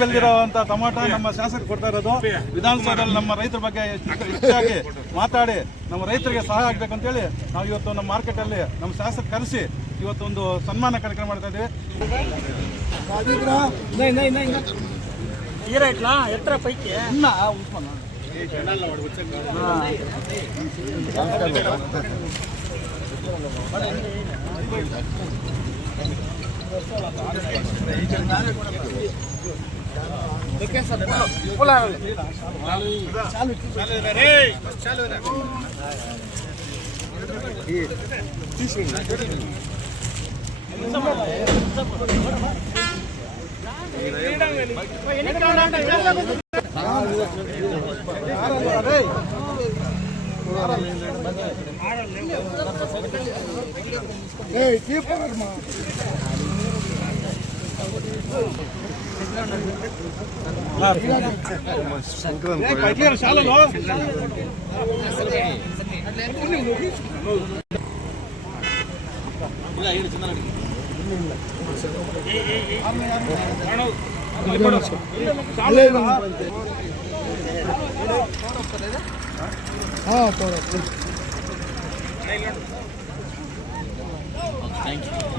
ಬೆಳೆದಿರುವಂತ tomato ನಮ್ಮ ಶಾಸಕರು ಕೊಡ್ತಾ ಇರೋದು. ವಿಧಾನಸೌಧದಲ್ಲಿ ನಮ್ಮ ರೈತರ ಬಗ್ಗೆ ಹೆಚ್ಚಾಗಿ ಮಾತಾಡಿ ನಮ್ಮ ರೈತರಿಗೆ ಸಹಾಯ ಆಗಬೇಕು ಅಂತೇಳಿ ನಾವು ಇವತ್ತು ನಮ್ಮ ಮಾರ್ಕೆಟ್ ಅಲ್ಲಿ ನಮ್ಮ ಶಾಸಕರು ಕರೆಸಿ ಇವತ್ತು ಒಂದು ಸನ್ಮಾನ ಕಾರ್ಯಕ್ರಮ ಮಾಡ್ತಾ ಇದ್ದೀವಿ.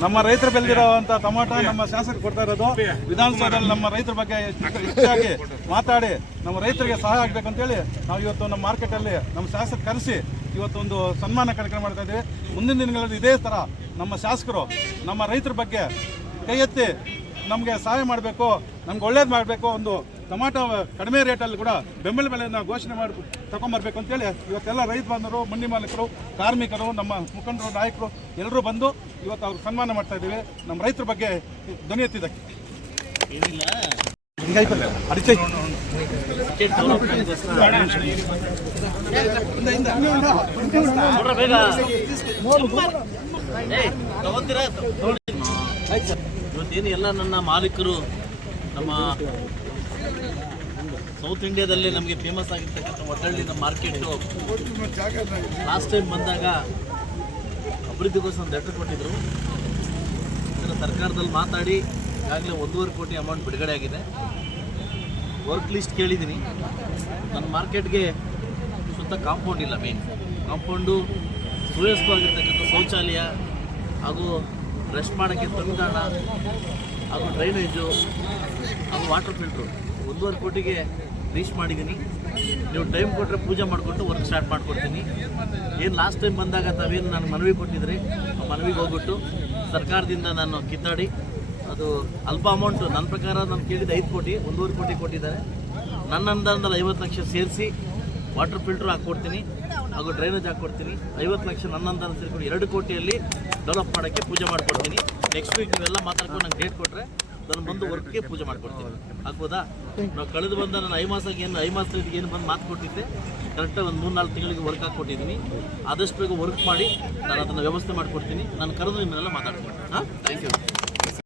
ನಮ್ಮ ರೈತರು ಬೆಳೆದಿರುವಂತ ಟೊಮಾಟೊ ನಮ್ಮ ಶಾಸಕರು ಕೊಡ್ತಾ ಇರೋದು. ವಿಧಾನಸೌಧದಲ್ಲಿ ನಮ್ಮ ರೈತರ ಬಗ್ಗೆ ಹೆಚ್ಚಾಗಿ ಮಾತಾಡಿ ನಮ್ಮ ರೈತರಿಗೆ ಸಹಾಯ ಆಗಬೇಕು ಅಂತೇಳಿ ನಾವು ಇವತ್ತು ನಮ್ಮ ಮಾರ್ಕೆಟ್ ಅಲ್ಲಿ ನಮ್ಮ ಶಾಸಕರು ಕರೆಸಿ ಇವತ್ತು ಒಂದು ಸನ್ಮಾನ ಕಾರ್ಯಕ್ರಮ ಮಾಡ್ತಾ ಇದ್ದೀವಿ. ಮುಂದಿನ ದಿನಗಳಲ್ಲಿ ಇದೇ ತರ ನಮ್ಮ ಶಾಸಕರು ನಮ್ಮ ರೈತರ ಬಗ್ಗೆ ಕೈ ಎತ್ತಿ ನಮಗೆ ಸಹಾಯ ಮಾಡಬೇಕು, ನಮ್ಗೆ ಒಳ್ಳೇದು ಮಾಡಬೇಕು, ಒಂದು ಟೊಮಾಟೊ ಕಡಿಮೆ ರೇಟಲ್ಲಿ ಕೂಡ ಬೆಂಬಲ ಬೆಲೆಯನ್ನು ಘೋಷಣೆ ಮಾಡಿ ತಗೊಂಬರ್ಬೇಕು ಅಂತೇಳಿ ಇವತ್ತೆಲ್ಲ ರೈತ ಬಾಂಧವರು, ಮಂಡಿ ಮಾಲೀಕರು, ಕಾರ್ಮಿಕರು, ನಮ್ಮ ಮುಖಂಡರು, ನಾಯಕರು ಎಲ್ಲರೂ ಬಂದು ಇವತ್ತು ಅವ್ರಿಗೆ ಸನ್ಮಾನ ಮಾಡ್ತಾ ಇದ್ದೀವಿ ನಮ್ಮ ರೈತರ ಬಗ್ಗೆ ಧ್ವನಿ ಎತ್ತಿದ್ದಕ್ಕೆ. ಇವತ್ತೇನು ಎಲ್ಲ ನನ್ನ ಮಾಲೀಕರು ನಮ್ಮ ಸೌತ್ ಇಂಡಿಯಾದಲ್ಲಿ ನಮಗೆ ಫೇಮಸ್ ಆಗಿರ್ತಕ್ಕಂಥ ಒಟ್ಟಳ್ಳಿ ನಮ್ಮ ಮಾರ್ಕೆಟು ಲಾಸ್ಟ್ ಟೈಮ್ ಬಂದಾಗ ಅಭಿವೃದ್ಧಿಗೋಸ್ಕರ ಲೆಟರ್ ಕೊಟ್ಟಿದ್ರು. ಇದನ್ನು ಸರ್ಕಾರದಲ್ಲಿ ಮಾತಾಡಿ ಈಗಾಗಲೇ 1.5 ಕೋಟಿ ಅಮೌಂಟ್ ಬಿಡುಗಡೆ ಆಗಿದೆ. ವರ್ಕ್ ಲಿಸ್ಟ್ ಕೇಳಿದ್ದೀನಿ. ನನ್ನ ಮಾರ್ಕೆಟ್ಗೆ ಸುತ್ತ ಕಾಂಪೌಂಡ್ ಇಲ್ಲ. ಮೇನ್ ಕಾಂಪೌಂಡು, ಸುವ್ಯವಸ್ಥವಾಗಿರ್ತಕ್ಕಂಥ ಶೌಚಾಲಯ ಹಾಗೂ ಬ್ರಷ್ ಮಾಡೋಕ್ಕೆ ತಂದಾಣ ಹಾಗೂ ಡ್ರೈನೇಜು ಹಾಗೂ ವಾಟರ್ ಫಿಲ್ಟ್ರು 1.5 ಕೋಟಿಗೆ ರೀಚ್ ಮಾಡಿದ್ದೀನಿ. ನೀವು ಟೈಮ್ ಕೊಟ್ಟರೆ ಪೂಜೆ ಮಾಡಿಕೊಟ್ಟು ವರ್ಕ್ ಸ್ಟಾರ್ಟ್ ಮಾಡಿಕೊಡ್ತೀನಿ. ಏನು ಲಾಸ್ಟ್ ಟೈಮ್ ಬಂದಾಗ ತಾವೇನು ನಾನು ಮನವಿ ಕೊಟ್ಟಿದ್ರಿ, ಆ ಮನವಿಗೆ ಹೋಗ್ಬಿಟ್ಟು ಸರ್ಕಾರದಿಂದ ನಾನು ಕಿತ್ತಾಡಿ ಅದು ಅಲ್ಪ ಅಮೌಂಟು ನನ್ನ ಪ್ರಕಾರ ನಾನು ಕೇಳಿದ 5 ಕೋಟಿ 1.5 ಕೋಟಿ ಕೊಟ್ಟಿದ್ದಾರೆ. ನನ್ನ ಅನುದಾನದಲ್ಲಿ 50 ಲಕ್ಷ ಸೇರಿಸಿ ವಾಟರ್ ಫಿಲ್ಟ್ರ್ ಹಾಕ್ಕೊಡ್ತೀನಿ ಹಾಗೂ ಡ್ರೈನೇಜ್ ಹಾಕ್ಕೊಡ್ತೀನಿ. 50 ಲಕ್ಷ ನನ್ನ ಅನುದಾನ ಸೇರಿಕೊಂಡು 2 ಕೋಟಿಯಲ್ಲಿ ಡೆವಲಪ್ ಮಾಡೋಕ್ಕೆ ಪೂಜೆ ಮಾಡಿಕೊಡ್ತೀನಿ. ನೆಕ್ಸ್ಟ್ ವೀಕ್ ನೀವೆಲ್ಲ ಮಾತಾಡ್ಕೊಂಡು ನಂಗೆ ಡೇಟ್ ಕೊಟ್ಟರೆ ನಾನು ಬಂದು ವರ್ಕ್ಗೆ ಪೂಜೆ ಮಾಡಿಕೊಡ್ತೀನಿ. ಆಗ್ಬೋದಾ? ನಾವು ಕಳೆದು ಬಂದ ನಾನು 5 ಮಾಸಕ್ಕೆ ಏನು ಬಂದು ಮಾತು ಕೊಟ್ಟಿದ್ದೆ, ಕರೆಕ್ಟಾಗಿ ಒಂದು 3-4 ತಿಂಗಳಿಗೆ ವರ್ಕ್ ಹಾಕ್ಕೊಟ್ಟಿದ್ದೀನಿ. ಆದಷ್ಟು ಬೇಗ ವರ್ಕ್ ಮಾಡಿ ನಾನು ಅದನ್ನು ವ್ಯವಸ್ಥೆ ಮಾಡಿಕೊಡ್ತೀನಿ. ನಾನು ಕರೆದು ನಿಮ್ಮನ್ನೆಲ್ಲ ಮಾತಾಡ್ತೀನಿ. Thank you.